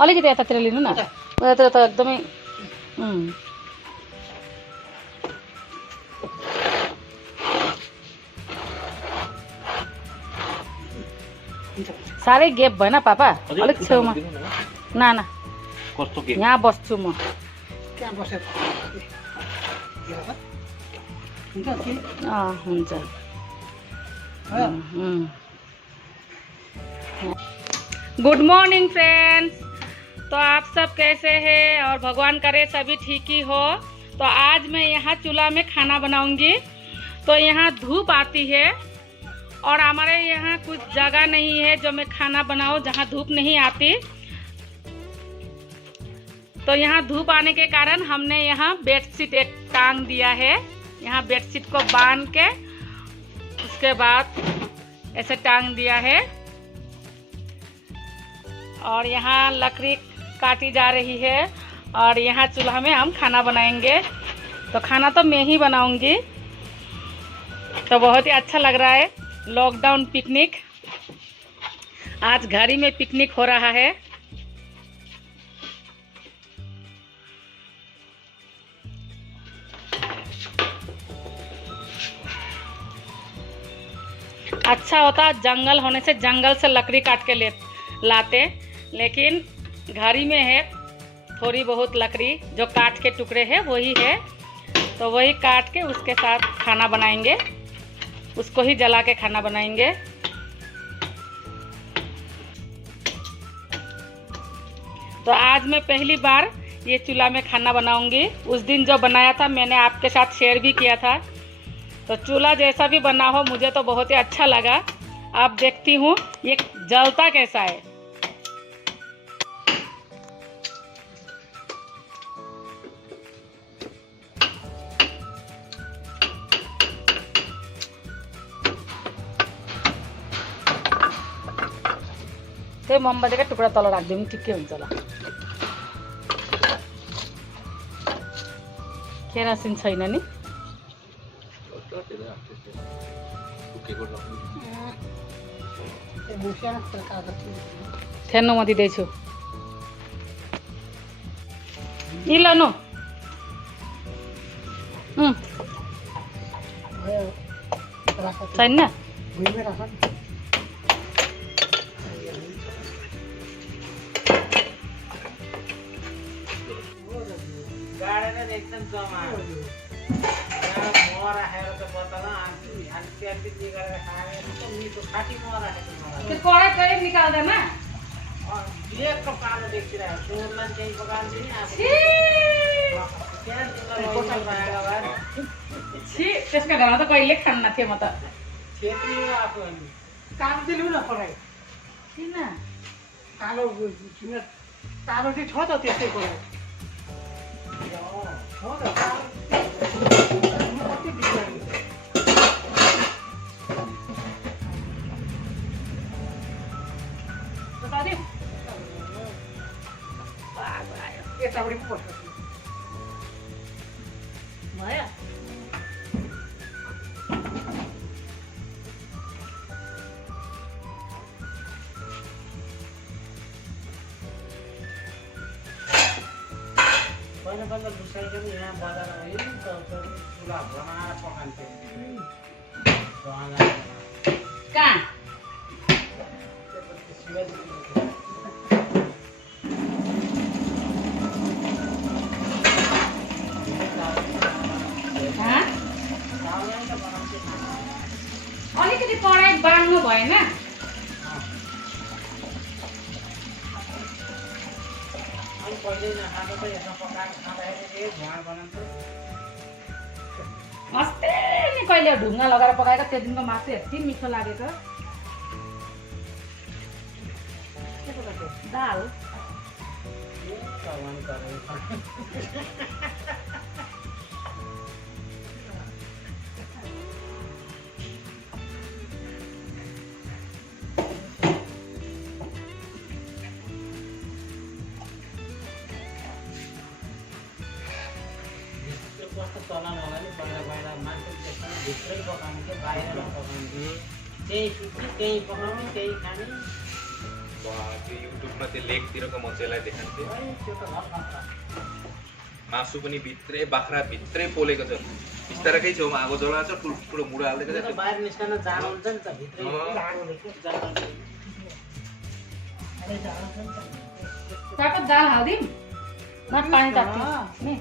अलिकति यतातिर लिनु न, यतातिर त एकदमै साह्रै गेप भएन पापा, अलिक छेउमा। ना ना यहाँ बस्छु म। हुन्छ। गुड मॉर्निंग फ्रेंड्स, तो आप सब कैसे हैं और भगवान करे सभी ठीक ही हो। तो आज मैं यहाँ चूल्हा में खाना बनाऊंगी। तो यहाँ धूप आती है और हमारे यहाँ कुछ जगह नहीं है जो मैं खाना बनाऊँ जहाँ धूप नहीं आती। तो यहाँ धूप आने के कारण हमने यहाँ बेडशीट एक टांग दिया है। यहाँ बेडशीट को बांध के उसके बाद ऐसे टांग दिया है और यहाँ लकड़ी काटी जा रही है और यहाँ चूल्हा में हम खाना बनाएंगे। तो खाना तो मैं ही बनाऊंगी। तो बहुत ही अच्छा लग रहा है। लॉकडाउन पिकनिक, आज घर ही में पिकनिक हो रहा है। अच्छा होता जंगल होने से, जंगल से लकड़ी काट के लाते, लेकिन घर ही में है थोड़ी बहुत लकड़ी जो काट के टुकड़े हैं वही है। तो वही काट के उसके साथ खाना बनाएंगे, उसको ही जला के खाना बनाएंगे। तो आज मैं पहली बार ये चूल्हा में खाना बनाऊंगी। उस दिन जो बनाया था मैंने आपके साथ शेयर भी किया था। तो चूल्हा जैसा भी बना हो मुझे तो बहुत ही अच्छा लगा। अब देखती हूँ ये जलता कैसा है। त्यो मोमबत्ती का टुक्रा तल राखिदिउँ ठिकै हुन्छ होला। केरासिन छैन नि? ठेन्नु म दिँदैछु। यी लानु। छैन? निकाल्दैन त्यसका घरमा त कहिले खान्न थिएँ म त। किन कालो चाहिँ छ त त्यस्तै कुरा यतापट्टि पो पर्छ भयो। पहिला दुसाइकन यहाँ बजार चुल्हा बनाएर पकान्थ्यो। कहाँ अलिकति कराई बाँध्नु भएन? अस्ति नि कहिले ढुङ्गा लगाएर पकाएको त्यो दिनको मासु यति मिठो लागेको। दाल चलन होला नि बाहिर मान्छे भित्रै पकाउने बाहिर नपकाउने त्यही सुत्ने त्यही पकाउने त्यही खाने त्यो युट्युबमा त्यो लेकतिरको मन्छेलाई देखान्थे त्यो त घर खतरा मासु पनि भित्रै बाख्रा भित्रै पोलेको छ बिस्तारकै छेउमा आगो जला छ ठुलो मुढा हाल्दै त्यो त बाहिर निस्कन जानु हुन्छ नि त भित्रै काका दाल हाल्दिम न पानी ताप्छु नि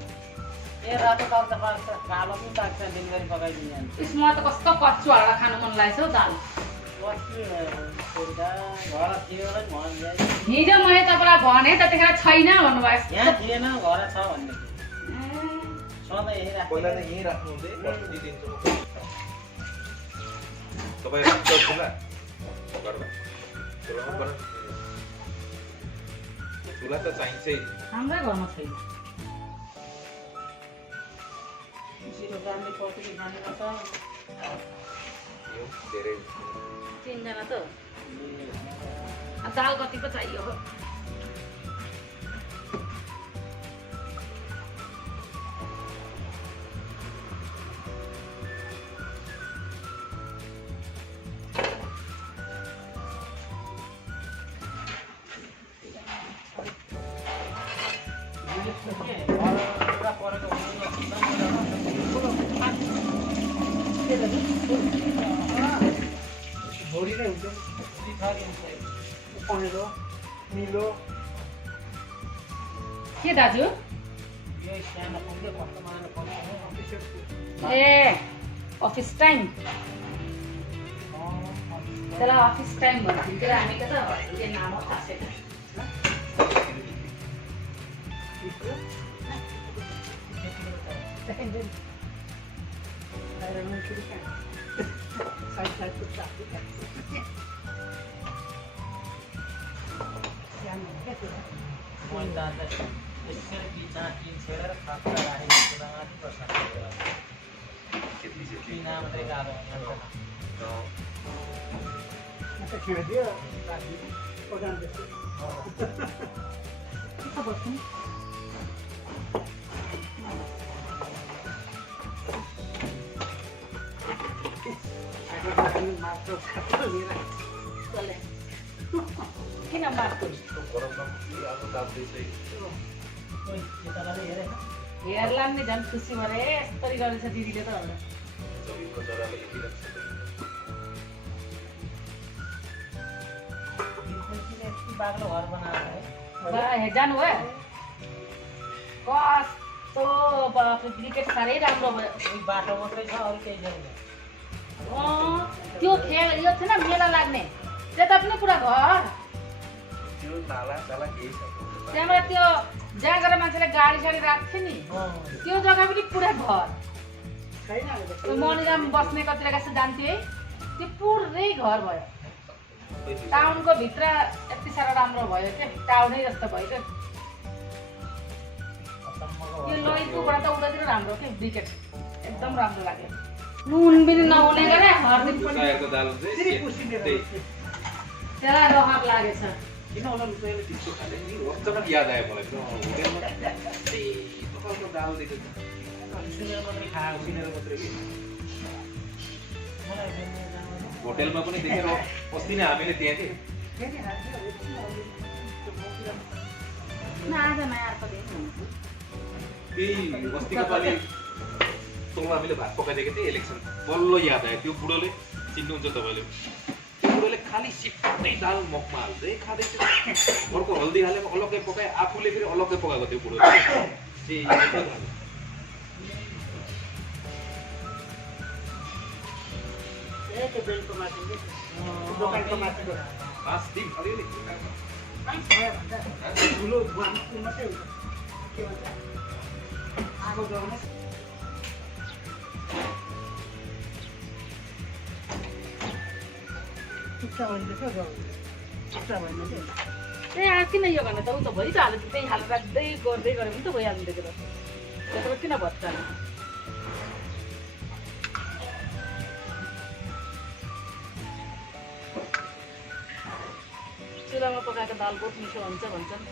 ए रातो दाल त पाक्छ कालो पनि पाक्छ दिनभरि पकाइदिने अनि यसमा त कस्तो कच्चो हालेर खानु मन लागेछ हौ दाल बस्नु घर थियो होला नि मन ल्याए हिजो मैले तपाईँलाई भने त्यतिखेर छैन भन्नुभयो यहाँ थिएन घर छ भन्ने सधैँ यही पहिला त राख्छ यहीँ राख्नुहुँदै कति दिन्छु तपाईँ राख्छ चुला घरमा चुलामा बना चुला त चाहिन्छै हाम्रै घरमा छैन सिरो जान्ने पर्छ कि जाने पर्छ यो धेरै तिनजना त दाल कतिको चाहियो हो पुरा परेको भोडी नै हुन्छ पहेँलो निलो के दाजु यही सानो पुग्यो कस्तोमा पर्छ ए अफिस टाइम त्यसलाई अफिस टाइम भन्थ्यो हामी त के नाम हो थाहा छैन मैदा चाहिँ यसरी बिचमा किन्छेर खाप्टा राखेको बेलामा पर्छ त्यति चाहिँ बिना मात्रै गाह्रो के बस्नु किन मार्छु गरममा आगो ताप्दैछ हेर्ला नि झन् खुसी भएर यस्तरी गरेछ दिदीले त जमिनको जराले यतिरहेको बाग्लो घर बनाएर जानु भयो कस्तो क्रिकेट साह्रै राम्रो भयो एक बाटो मात्रै छ अरू केही छैन त्यो खेल यो थिएन मेला लाग्ने त्यता पनि पुरा घर त्यो नाला साला केही छैन त्यहाँबाट त्यो जहाँ गएर मान्छेले गाडी साडी राख्थ्यो नि त्यो जग्गा पनि पुरा घर मनिराम बस्ने कतिलाई कस्तो जान्थ्यो है त्यो पुरै घर भयो टाउनको भित्र यति साह्रो राम्रो भयो क्या टाउनै जस्तो भयो क्या त्यो लैकोबाट त उतातिर राम्रो क्या क्रिकेट एकदम राम्रो लाग्यो नुन पनि नहुने गरे हर्दी पनि कुसाएको दाल चाहिँ त्यसलाई रहर लागेछ किन होला लुसाइले त्यस्तो खाले नि अचानक याद आयो मलाई होटेलमा तपाईँको दाल देखेको सुनेर मात्रै खाएको उसिनेर मात्रै के मलाई बेल्ने जानु होटेलमा पनि देखेर अस्ति नै हामीले त्यहाँ थिएँ आज नयाँ अर्को दिन त्यही अस्तिको पालि तल हामीले भात पकाइदिएको थिएँ इलेक्सन बल्ल याद आयो त्यो बुढोले चिन्नुहुन्छ तपाईँले त्यो बुढोले खालि सिक्दै दाल मकमा हाल्दै खाँदै थियो अर्को हल्दी हालेर अलग्गै पकाए आफूले फेरि अलग्गै पकाएको थियो बुढोले त्यो बेलको माथि दोकानको माथिको 5 दिन अलिअलि ठुलो मात्रै हुन्छ के भन्छ आगो जलाउने चुच्चा भइन्छ क्या जलाउने चुच्चा भएन क्या ए किन यो गर्ने त उ त भइहाल्यो त्यही हालेर राख्दै गर्दै गऱ्यो भने त भइहाल्नु त्यो त त्यसो किन भत्काने चुलामा पकाएको दाल बहुत मिठो हुन्छ भन्छन्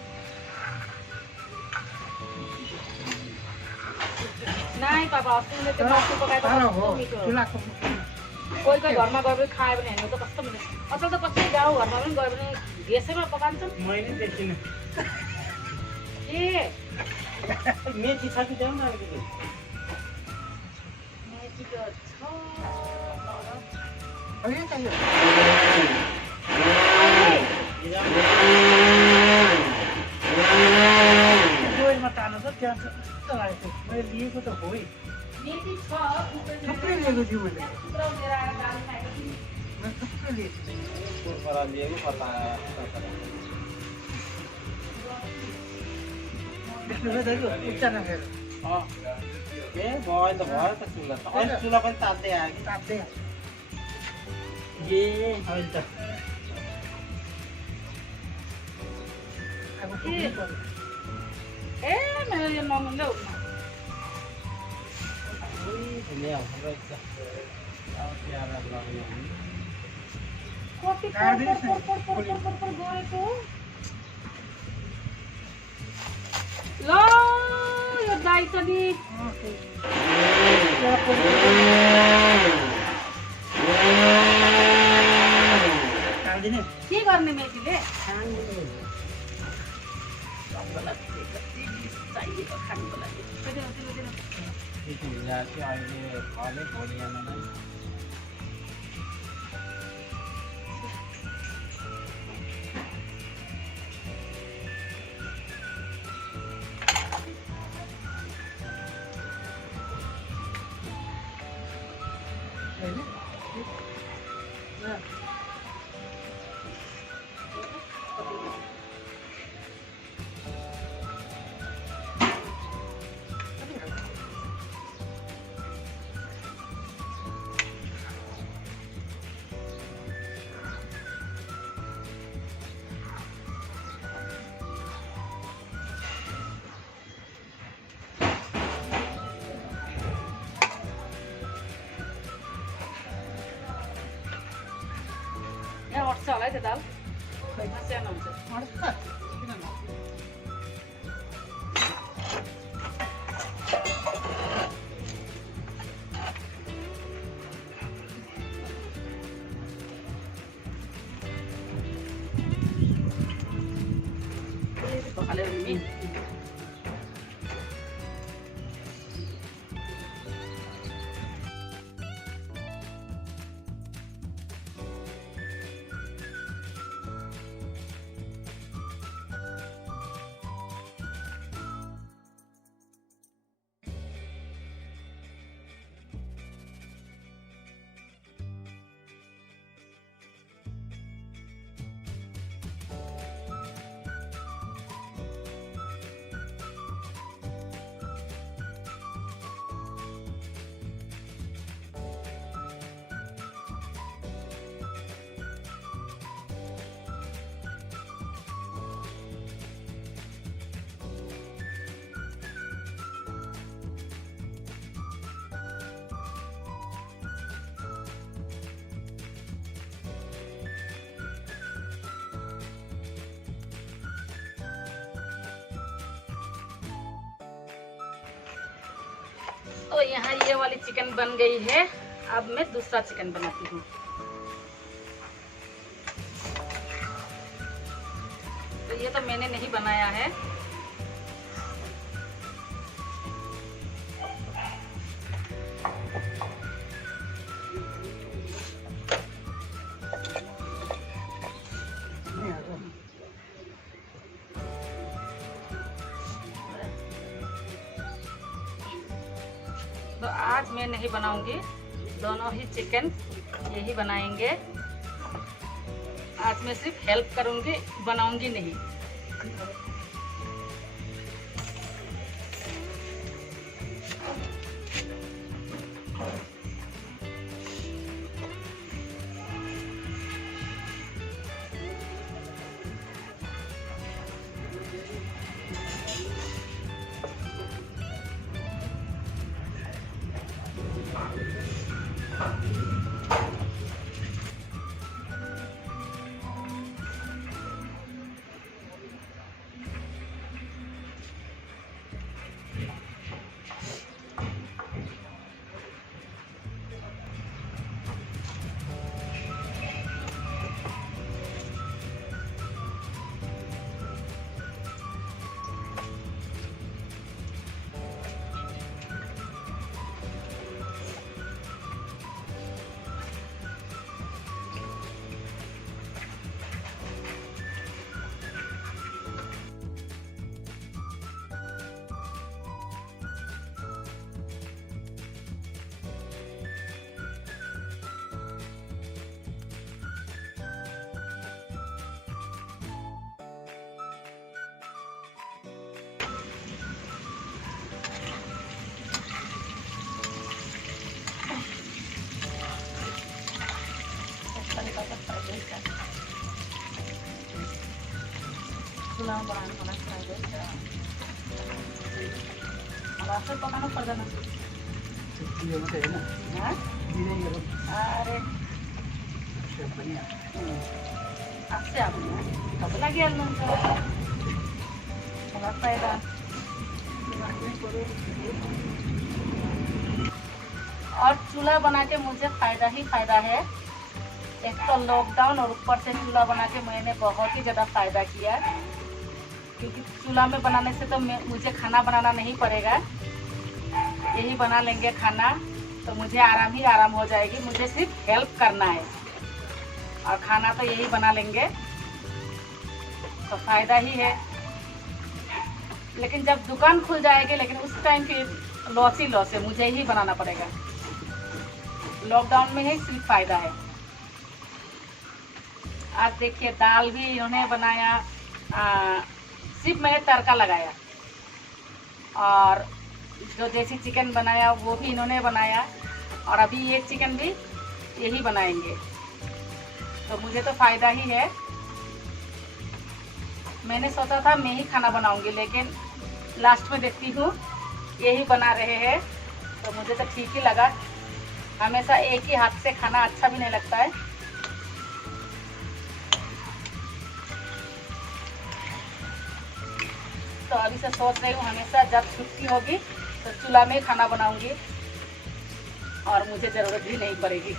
नाइ पापा अस्तिले त्यो मासु पकाएको कस्तो मिठो कोही कोही घरमा गएर खायो भने हेर्नु त कस्तो मिठो अचल त कति गाउँ घरमा पनि गयो भने ग्यासैमा पकाउँछ मैले देखिनँ। ए मेथी छ कि देऊ न अलिकति। मेथी त छ अहिले चाहियो। डोरीमा तान्नु छ त्यहाँ कस्तो लागेको थियो। मैले लिएको त हो है। मेथी छ थुप्रै लिएको थियो मैले। टुक्रा लिएर आएर दाल खाएको थिएँ। मैले थुप्रै लिएको थिएँ। कुरपरा लिएको कता देख्नु भयो दाजु उच्चारण गरेर ए भयो त भयो त चुल्हा त अहिले चुल्हा पनि तात्दै आयो कि ताप्दै ए अहिले त अब ए मेरो यो नमुन्दै उठ्न धुने हाम्रो रहेछ अब प्यारा लाग्यो कति पर गएको ल यो दाइ छ नि हालिदिने के गर्ने मेथीले खानुको लागि त्यति हुँदा चाहिँ अहिले फले भोलि आउँदैन यहाँ अट्छ होला है त्यो दाल सानो हुन्छ पकाल्यो नि तो यहाँ ये वाली चिकन बन गई है। अब मैं दूसरा चिकन बनाती हूँ। तो ये तो मैंने नहीं बनाया है। तो आज मैं नहीं बनाऊंगी, दोनों ही चिकन यही बनाएंगे। आज मैं सिर्फ हेल्प करूंगी, बनाऊंगी नहीं। पकाना पड़ जाना अरे आपसे आप कब लगे फायदा। और चूल्हा बना के मुझे फ़ायदा ही फ़ायदा है। एक तो लॉकडाउन और ऊपर से चूल्हा बना के मैंने बहुत ही ज़्यादा फ़ायदा किया, क्योंकि चूल्हा में बनाने से तो मुझे खाना बनाना नहीं पड़ेगा, यही बना लेंगे खाना, तो मुझे आराम ही आराम हो जाएगी। मुझे सिर्फ हेल्प करना है और खाना तो यही बना लेंगे, तो फ़ायदा ही है। लेकिन जब दुकान खुल जाएगी, लेकिन उस टाइम फिर लॉस ही लॉस है, मुझे ही बनाना पड़ेगा। लॉकडाउन में ही सिर्फ फ़ायदा है। आज देखिए दाल भी इन्होंने बनाया, सिर्फ मैंने तड़का लगाया, और जो देसी चिकन बनाया वो भी इन्होंने बनाया, और अभी ये चिकन भी यही बनाएंगे, तो मुझे तो फ़ायदा ही है। मैंने सोचा था मैं ही खाना बनाऊंगी, लेकिन लास्ट में देखती हूँ यही बना रहे हैं, तो मुझे तो ठीक ही लगा। हमेशा एक ही हाथ से खाना अच्छा भी नहीं लगता है। तो अभी से सोच रही हूँ हमेशा जब छुट्टी होगी तो चूल्हा में खाना बनाऊंगी, और मुझे ज़रूरत भी नहीं पड़ेगी।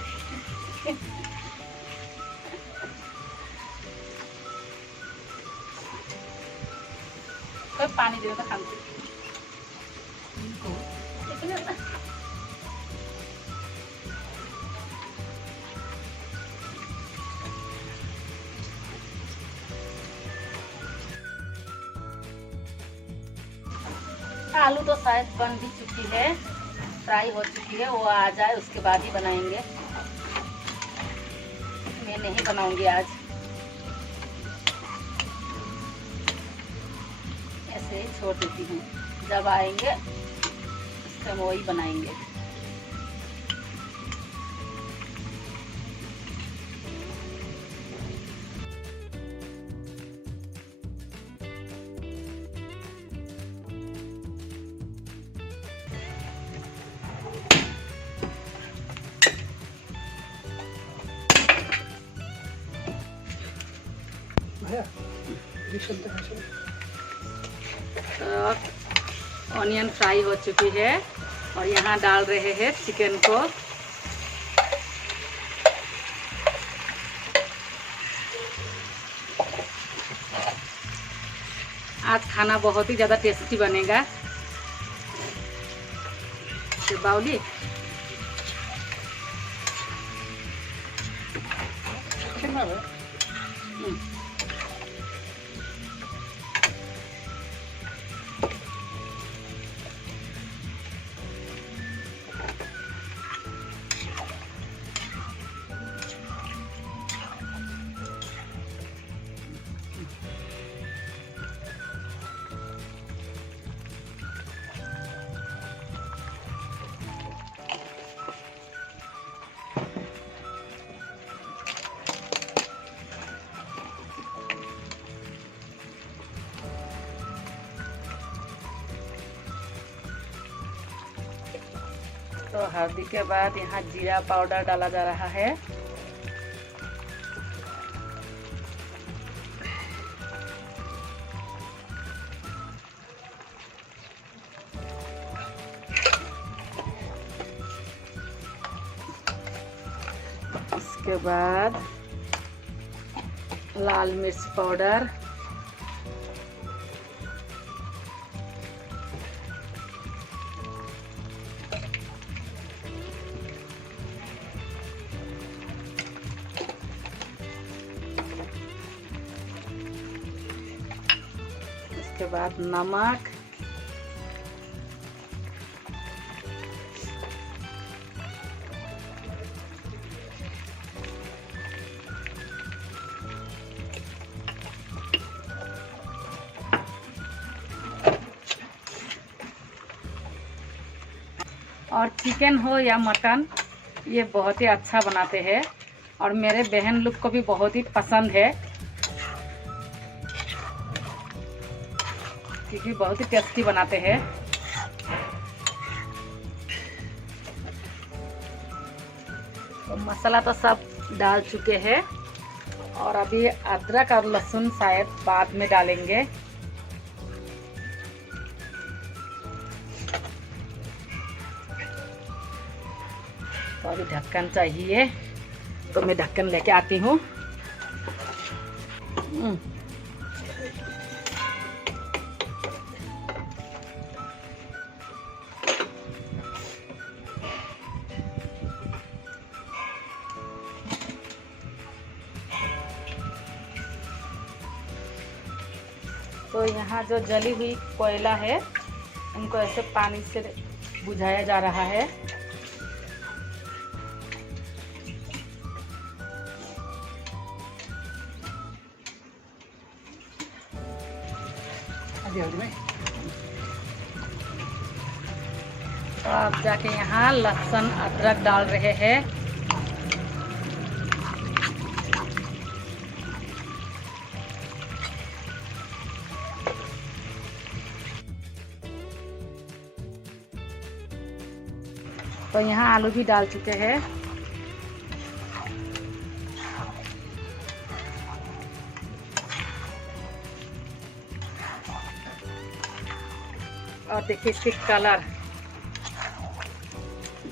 तो पानी दे दो खाने आलू तो शायद बन भी चुकी है, फ्राई हो चुकी है, वो आ जाए उसके बाद ही बनाएंगे। मैं नहीं बनाऊंगी आज, ऐसे ही छोड़ देती हूँ, जब आएंगे उस टाइम वही बनाएंगे। ऑनियन फ्राई हो चुकी है, और यहाँ डाल रहे हैं चिकन को। आज खाना बहुत ही ज़्यादा टेस्टी बनेगा। बाउली तो हल्दी के बाद यहाँ जीरा पाउडर डाला जा रहा है। इसके बाद लाल मिर्च पाउडर, उसके बाद नमक, और चिकन हो या मटन, ये बहुत ही अच्छा बनाते हैं, और मेरे बहन लोग को भी बहुत ही पसंद है। क्योंकि बहुत ही टेस्टी बनाते हैं। तो मसाला तो सब डाल चुके हैं और अभी अदरक और लहसुन शायद बाद में डालेंगे। तो अभी ढक्कन चाहिए, तो मैं ढक्कन लेके आती हूँ। तो यहाँ जो जली हुई कोयला है उनको ऐसे पानी से बुझाया जा रहा है। तो अब जाके यहाँ लहसुन अदरक डाल रहे हैं। तो यहाँ आलू भी डाल चुके हैं। और देखिए इसकी कलर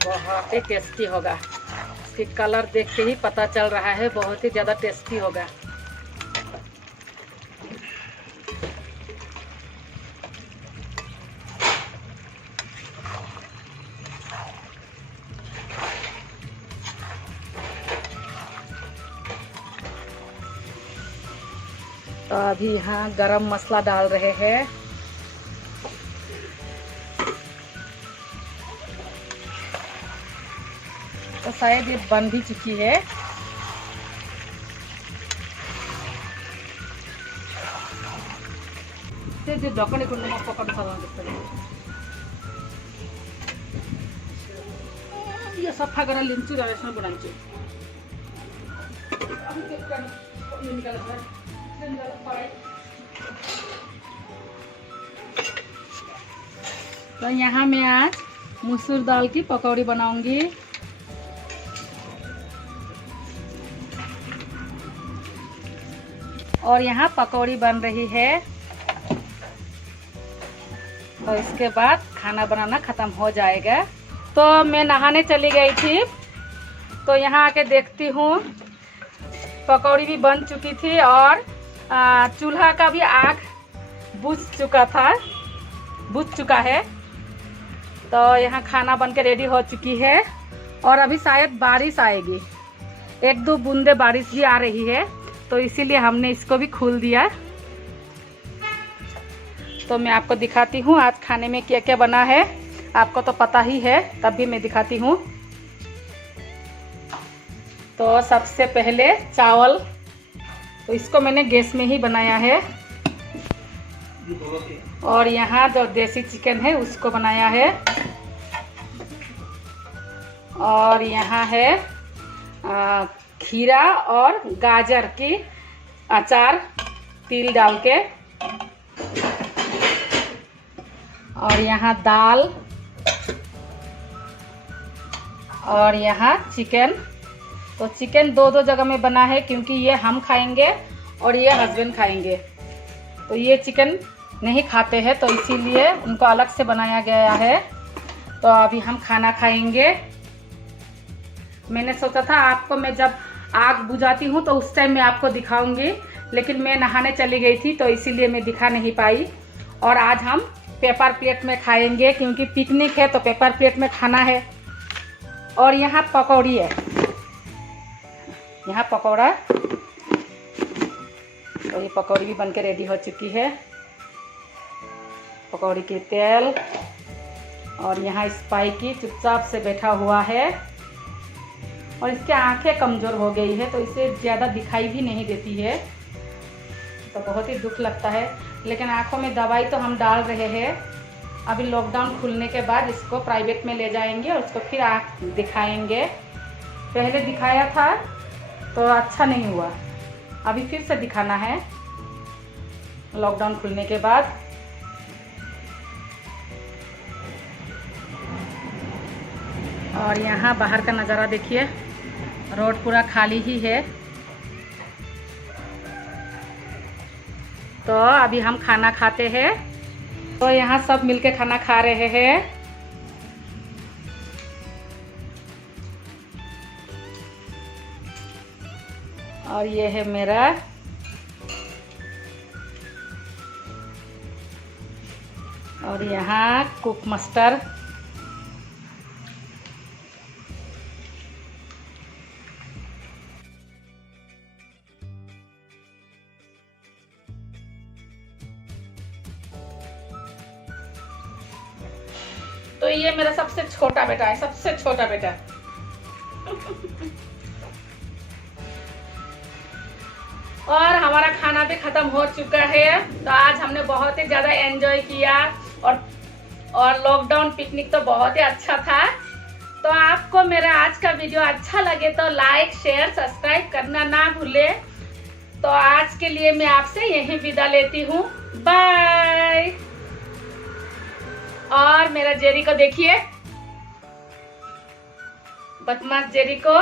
बहुत ही टेस्टी होगा। इसकी कलर देख के ही पता चल रहा है बहुत ही ज़्यादा टेस्टी होगा। तो अभी यहाँ गरम मसाला डाल रहे हैं। तो शायद ये बन भी चुकी है। जो ढक्कन ये सफा कर लिंचु रेस्टोरेंट बनाइछु। तो यहाँ मैं आज मसूर दाल की पकौड़ी बनाऊंगी। और यहाँ पकौड़ी बन रही है। तो इसके बाद खाना बनाना ख़त्म हो जाएगा। तो मैं नहाने चली गई थी, तो यहाँ आके देखती हूँ पकौड़ी भी बन चुकी थी और चूल्हा का भी आग बुझ चुका है। तो यहाँ खाना बन के रेडी हो चुकी है और अभी शायद बारिश आएगी। एक दो बूंदे बारिश भी आ रही है, तो इसीलिए हमने इसको भी खोल दिया। तो मैं आपको दिखाती हूँ आज खाने में क्या क्या बना है। आपको तो पता ही है, तब भी मैं दिखाती हूँ। तो सबसे पहले चावल, तो इसको मैंने गैस में ही बनाया है। और यहाँ जो देसी चिकन है उसको बनाया है। और यहाँ है खीरा और गाजर की अचार तिल डाल के। और यहाँ दाल और यहाँ चिकन। तो चिकन दो दो जगह में बना है क्योंकि ये हम खाएंगे और ये हस्बैंड खाएंगे। तो ये चिकन नहीं खाते हैं तो इसीलिए उनको अलग से बनाया गया है। तो अभी हम खाना खाएंगे। मैंने सोचा था आपको मैं जब आग बुझाती हूँ तो उस टाइम मैं आपको दिखाऊंगी, लेकिन मैं नहाने चली गई थी तो इसीलिए मैं दिखा नहीं पाई। और आज हम पेपर प्लेट में खाएंगे क्योंकि पिकनिक है तो पेपर प्लेट में खाना है। और यहाँ पकौड़ी है, यहाँ पकौड़ा। तो ये पकौड़ी भी बनके रेडी हो चुकी है। पकौड़ी के तेल और यहाँ स्पाइकी चुपचाप से बैठा हुआ है और इसके आंखें कमज़ोर हो गई है तो इसे ज़्यादा दिखाई भी नहीं देती है। तो बहुत ही दुख लगता है, लेकिन आंखों में दवाई तो हम डाल रहे हैं। अभी लॉकडाउन खुलने के बाद इसको प्राइवेट में ले जाएंगे और उसको फिर आँख दिखाएंगे। पहले दिखाया था तो अच्छा नहीं हुआ, अभी फिर से दिखाना है लॉकडाउन खुलने के बाद। और यहाँ बाहर का नज़ारा देखिए, रोड पूरा खाली ही है। तो अभी हम खाना खाते हैं। तो यहाँ सब मिलके खाना खा रहे हैं। और ये है मेरा और यहाँ कुक मस्टर। तो ये मेरा सबसे छोटा बेटा है, सबसे छोटा बेटा। और हमारा खाना भी खत्म हो चुका है। तो आज हमने बहुत ही ज़्यादा एंजॉय किया और लॉकडाउन पिकनिक तो बहुत ही अच्छा था। तो आपको मेरा आज का वीडियो अच्छा लगे तो लाइक शेयर सब्सक्राइब करना ना भूले। तो आज के लिए मैं आपसे यहीं विदा लेती हूँ, बाय। और मेरा जेरी को देखिए, बदमाश जेरी को।